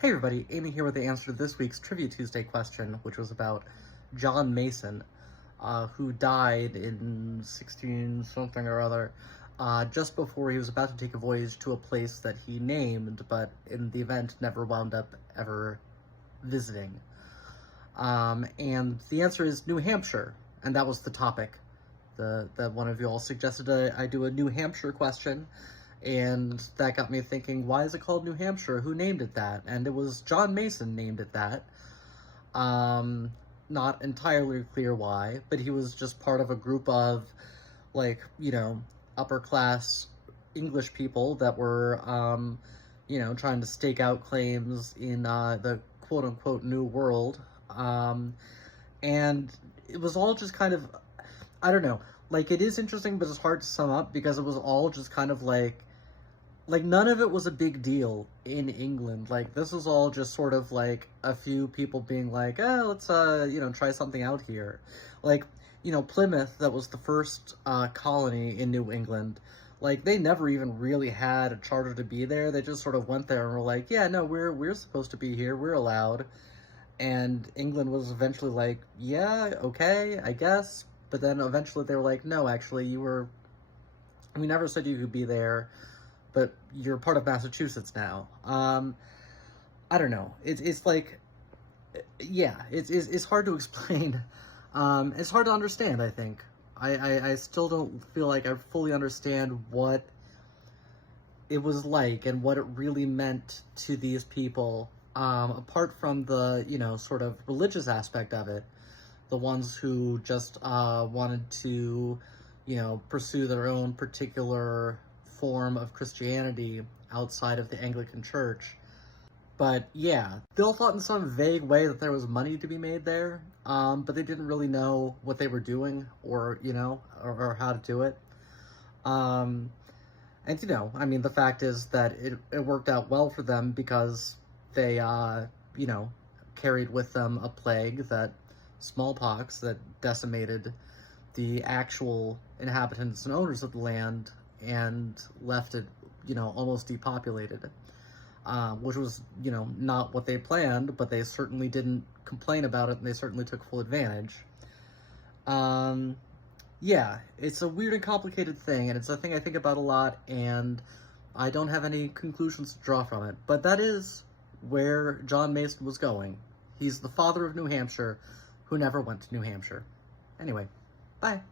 Hey everybody, Amy here with the answer to this week's Trivia Tuesday question, which was about John Mason, who died in 16 something or other, just before he was about to take a voyage to a place that he named, but in the event never wound up ever visiting. And the answer is New Hampshire, and that was the topic. That one of you all suggested I do a New Hampshire question. And that got me thinking, why is it called New Hampshire? Who named it that? And it was John Mason named it that. Not entirely clear why, but he was just part of a group of, upper class English people that were, trying to stake out claims in the quote unquote New World. And it was all just kind of, I don't know, it is interesting, but it's hard to sum up because it was all just kind of like none of it was a big deal in England. This was all just sort of a few people being like, oh, let's, try something out here. Plymouth, that was the first colony in New England, they never even really had a charter to be there. They just sort of went there and were like, yeah, no, we're supposed to be here. We're allowed. And England was eventually like, yeah, okay, I guess. But then eventually they were like, no, actually, we never said you could be there, but you're part of Massachusetts now. I don't know. It's hard to explain. It's hard to understand, I think. I still don't feel like I fully understand what it was like and what it really meant to these people, apart from the, sort of religious aspect of it. The ones who just wanted to, pursue their own particular form of Christianity outside of the Anglican Church. But yeah, they all thought in some vague way that there was money to be made there, but they didn't really know what they were doing or, or how to do it. And, the fact is that it worked out well for them because they, carried with them a plague, smallpox, that decimated the actual inhabitants and owners of the land and left it, almost depopulated, which was, not what they planned, but they certainly didn't complain about it, and they certainly took full advantage. Yeah, it's a weird and complicated thing, and it's a thing I think about a lot, and I don't have any conclusions to draw from it, but that is where John Mason was going. He's the father of New Hampshire, who never went to New Hampshire. Anyway, bye.